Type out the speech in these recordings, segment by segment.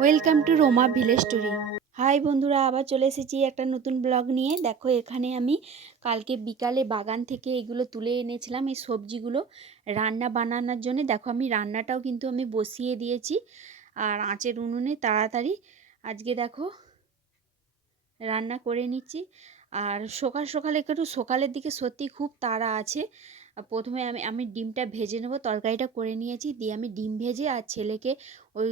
Welcome to Roma village story hi বন্ধুরা, আবার চলে এসেছি একটা নতুন ব্লগ নিয়ে। দেখো, এখানে আমি কালকে বিকালে বাগান থেকে এগুলো তুলে এনেছিলাম, এই সবজিগুলো রান্না বানানোর জন্য। দেখো, আমি রান্নাটাও কিন্তু আমি বসিয়ে দিয়েছি আর আঁচের উনুনে তাড়াতাড়ি। আজকে দেখো, রান্না করে নিচ্ছি। আর সকাল সকালে একটু সকালের দিকে সত্যি খুব তাড়া আছে। প্রথমে আমি আমি ডিমটা ভেজে নেব, তরকারিটা করে নিয়েছি, দিয়ে আমি ডিম ভেজে আর ছেলেকে ওই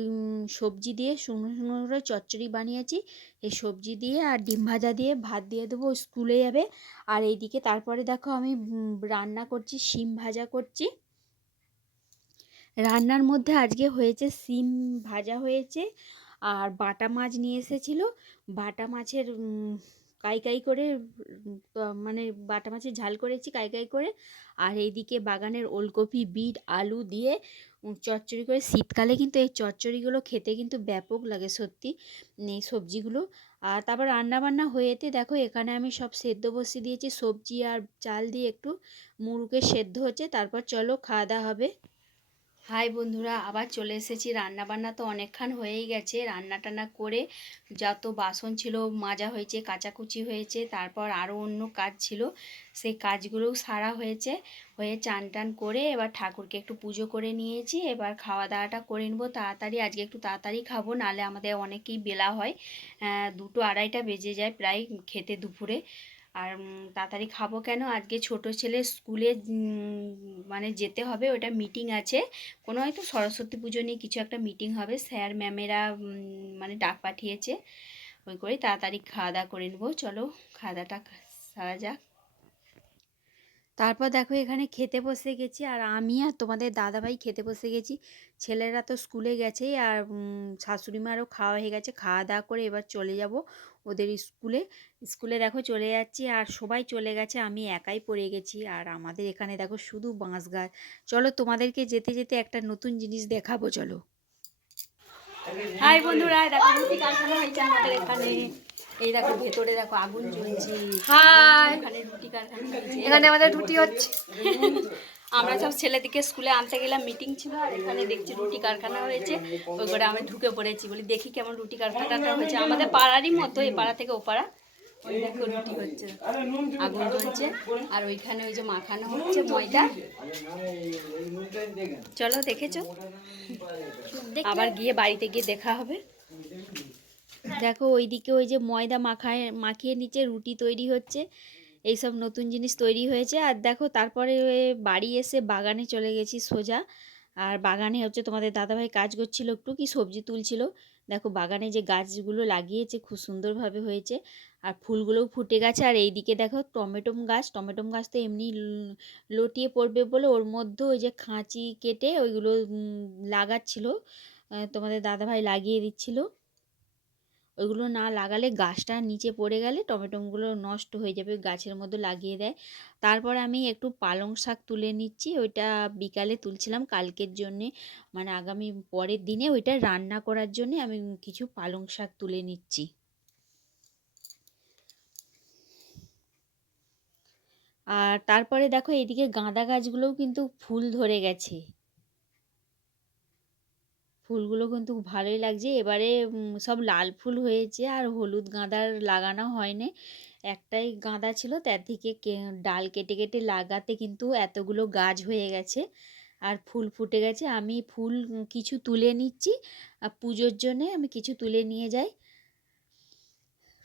সবজি দিয়ে শুকনো শুকনো করে চচ্চড়ি বানিয়েছি, এই সবজি দিয়ে আর ডিম ভাজা দিয়ে ভাত দিয়ে দেবো স্কুলে যাবে। আর এইদিকে তারপরে দেখো আমি রান্না করছি, শিম ভাজা করছি। রান্নার মধ্যে আজকে হয়েছে সিম ভাজা হয়েছে, আর বাটা মাছ নিয়ে এসেছিল। বাটা মাছের উম, কাই কাই করে মানে বাটা মাছের ঝাল করেছি কাই কাই করে। আর এইদিকে বাগানের ওলকপি বিট আলু দিয়ে চচ্চড়ি করে শীতকালে কিন্তু এই চচ্চড়িগুলো খেতে কিন্তু ব্যাপক লাগে সত্যি এই সবজিগুলো। আর তারপর রান্না বান্না হয়েতে দেখো এখানে আমি সব সেদ্ধ বসিয়ে দিয়েছি সবজি আর চাল দিয়ে একটু মুরুকে সেদ্ধ হচ্ছে তারপর চলো খাওয়া দাওয়া হবে। হাই বন্ধুরা, আবার চলে এসেছি। রান্না বান্না তো অনেকক্ষণ হয়েই গেছে। রান্না টান্না করে যত বাসন ছিল মাজা হয়েছে, কাচাকুচি হয়েছে, তারপর আরও অন্য কাজ ছিল, সেই কাজগুলোও সারা হয়েছে। হয়ে চান টান করে এবার ঠাকুরকে একটু পুজো করে নিয়েছি। এবার খাওয়া দাওয়াটা করে নেব তাড়াতাড়ি। আজকে একটু তাড়াতাড়ি খাব, নাহলে আমাদের অনেকেই বেলা হয়। দুটো আড়াইটা বেজে যায় প্রায় খেতে দুপুরে। আর তাড়াতাড়ি খাব কেন? আজকে ছোট ছেলে স্কুলে মানে যেতে হবে ওটা মিটিং আছে। কোনো হয়তো সরস্বতী পুজো নিয়ে কিছু একটা মিটিং হবে। স্যার ম্যামেরা মানে ডাক পাঠিয়েছে। ওই করে তাড়াতাড়ি খাওয়া দাওয়া করে নেব। চলো, খাওয়া দাওয়াটা সারা যাক। তারপর দেখো এখানে খেতে বসে গেছি। আর আমি আর তোমাদের দাদাভাই খেতে বসে গেছি। ছেলেরা তো স্কুলে গেছেই আর শাশুড়ি মারও খাওয়া হয়ে গেছে। খাওয়া দাওয়া করে এবার চলে যাব ওদের স্কুলে। স্কুলে দেখো চলে যাচ্ছি আর সবাই চলে গেছে। আমি একাই পড়ে গেছি। আর আমাদের এখানে দেখো শুধু বাঁশ গাছ। চলো তোমাদেরকে যেতে যেতে একটা নতুন জিনিস দেখাবো, চলো। হাই বন্ধুরা, দেখো কারখানা হয়েছে আমাদের এখানে। এই দেখো ভেতরে দেখো আগুন জ্বলছে। হাই। এখানে রুটি কারখানা এখানে আমাদের রুটি হচ্ছে। আমরা সব ছেলেদিকে স্কুলে আনতে গেলাম মিটিং ছিল আর এখানে দেখছি রুটি কারখানা হয়েছে। ওই করে আমি ঢুকে পড়েছি বলি দেখি কেমন রুটি কারখানাটা হয়েছে। আমাদের পাড়ারই মতো এই পাড়া থেকে ও পাড়া। ওই দেখো রুটি হচ্ছে আগুন জ্বলছে। আর ওইখানে ওই যে মাখানো হচ্ছে ময়দা। চলো দেখেছ? আবার গিয়ে বাড়িতে গিয়ে দেখা হবে। দেখো ওইদিকে ওই যে ময়দা মাখায়, মাখিয়ে নিচে রুটি তৈরি হচ্ছে। এইসব নতুন জিনিস তৈরি হয়েছে। আর দেখো তারপরে বাড়ি এসে বাগানে চলে গেছি সোজা। আর বাগানে হচ্ছে তোমাদের দাদাভাই কাজ করছিল একটু, কি সবজি তুলছিল। দেখো বাগানে যে গাছগুলো লাগিয়েছে খুব সুন্দরভাবে হয়েছে। আর ফুলগুলোও ফুটে গেছে। আর এইদিকে দেখো টমেটোম গাছ টমেটোম গাছ তো এমনি লটিয়ে পড়বে বলে ওর মধ্যে ওই যে খাঁচি কেটে ওইগুলো লাগাচ্ছিল। তোমাদের দাদাভাই লাগিয়ে দিচ্ছিল। ওইগুলো না লাগালে গাছটা নিচে পড়ে গেলে টমেটোগুলো নষ্ট হয়ে যাবে গাছের মধ্যে লাগিয়ে দেয়। তারপর আমি একটু পালং শাক তুলে নিচ্ছি, ওইটা বিকালে তুলছিলাম, কালকের জন্যে মানে আগামী পরের দিনে ওইটা রান্না করার জন্যে আমি কিছু পালং শাক তুলে নিচ্ছি। আর তারপরে দেখো এদিকে গাঁদা গাছগুলোও কিন্তু ফুল ধরে গেছে। ফুলগুলো কিন্তু ভালোই লাগছে। এবারে সব লাল ফুল হয়েছে আর হলুদ গাঁদার লাগানো হয়নি। একটাই গাঁদা ছিল, তার থেকে ডাল কেটে কেটে লাগাতে কিন্তু এতগুলো গাছ হয়ে গেছে আর ফুল ফুটে গেছে। আমি ফুল কিছু তুলে নিচ্ছি আর পুজোর জন্যে আমি কিছু তুলে নিয়ে যাই।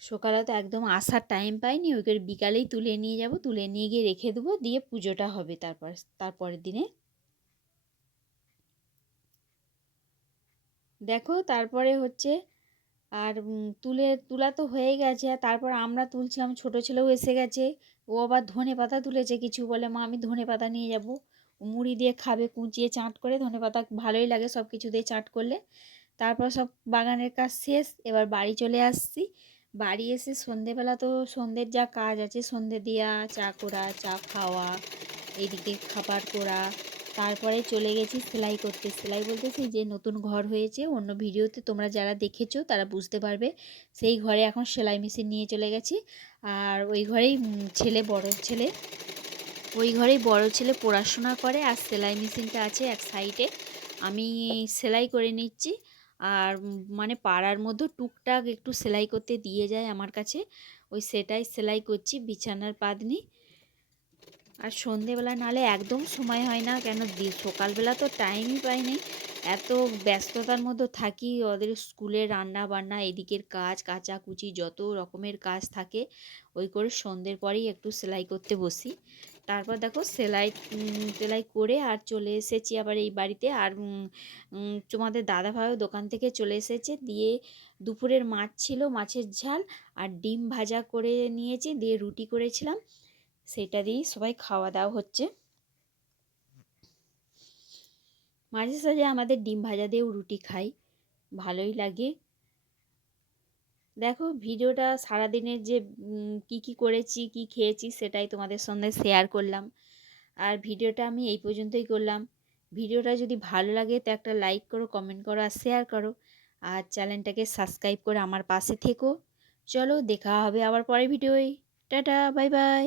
সকালে তো একদম আসার টাইম পাইনি ওই করে বিকালেই তুলে নিয়ে যাব। তুলে নিয়ে গিয়ে রেখে দেবো, দিয়ে পুজোটা হবে তারপর, তারপরের দিনে। দেখো তারপরে হচ্ছে, আর তুলে, তোলা তো হয়ে গেছে, আর তারপর আমরা তুলছিলাম, ছোট ছেলেও এসে গেছে, ও আবার ধনে পাতা তুলেছে কিছু বলে, মা, আমি ধনে পাতা নিয়ে যাব। মুড়ি দিয়ে খাবে, কুচিয়ে চাট করে, ধনে পাতা ভালোই লাগে সব কিছু দিয়ে চাট করলে। তারপর সব বাগানের কাজ শেষ, এবার বাড়ি চলে আসছি। বাড়ি এসে সন্ধেবেলা তো সন্ধ্যের যা কাজ আছে, সন্ধে দেওয়া চা করা, চা খাওয়া এইদিকে খাবার করা তারপরে চলে গেছি সেলাই করতে। সেলাই বলতেছি যে নতুন ঘর হয়েছে, অন্য ভিডিওতে তোমরা যারা দেখেছ তারা বুঝতে পারবে। সেই ঘরে এখন সেলাই মেশিন নিয়ে চলে গেছি। আর ওই ঘরেই ছেলে, বড় ছেলে। ওই ঘরেই বড় ছেলে পড়াশোনা করে আর সেলাই মেশিনটা আছে এক সাইডে। আমি সেলাই করে নিচ্ছি। আর মানে পাড়ার মধ্যে টুকটাক একটু সেলাই করতে দিয়ে যায় আমার কাছে। ওই সেটাই সেলাই করছি, বিছানার পাতনি আর সন্ধেবেলা নালে একদম সময় হয় না, কেন সকালবেলা তো টাইমই পাইনি এত ব্যস্ততার মধ্যে থাকি, ওদের স্কুলে রান্না বান্না এদিকের কাজ, কাচাকুচি, যত রকমের কাজ থাকে, ওই করে সন্ধ্যের পরেই একটু সেলাই করতে বসি। তারপর দেখো সেলাই টেলাই করে আর চলে এসেছি আবার এই বাড়িতে। আর তোমাদের দাদা ভাইও দোকান থেকে চলে এসেছে। দিয়ে দুপুরের মাছ ছিল, মাছের ঝাল, আর ডিম ভাজা করে নিয়েছি। দিয়ে রুটি করেছিলাম। সেটা দিয়েই সবাই খাওয়া দাওয়া হচ্ছে। মাঝে সাঝে আমাদের ডিম ভাজা দিয়েও রুটি খাই, ভালোই লাগে। দেখো ভিডিওটা সারাদিনের যে কি কি করেছি, কি খেয়েছি সেটাই তোমাদের সঙ্গে শেয়ার করলাম। আর ভিডিওটা আমি এই পর্যন্তই করলাম। ভিডিওটা যদি ভালো লাগে তো একটা লাইক করো কমেন্ট করো আর শেয়ার করো। আর চ্যানেলটাকে সাবস্ক্রাইব করে আমার পাশে থেকো। চলো দেখা হবে আবার পরের ভিডিওয়। Tata bye bye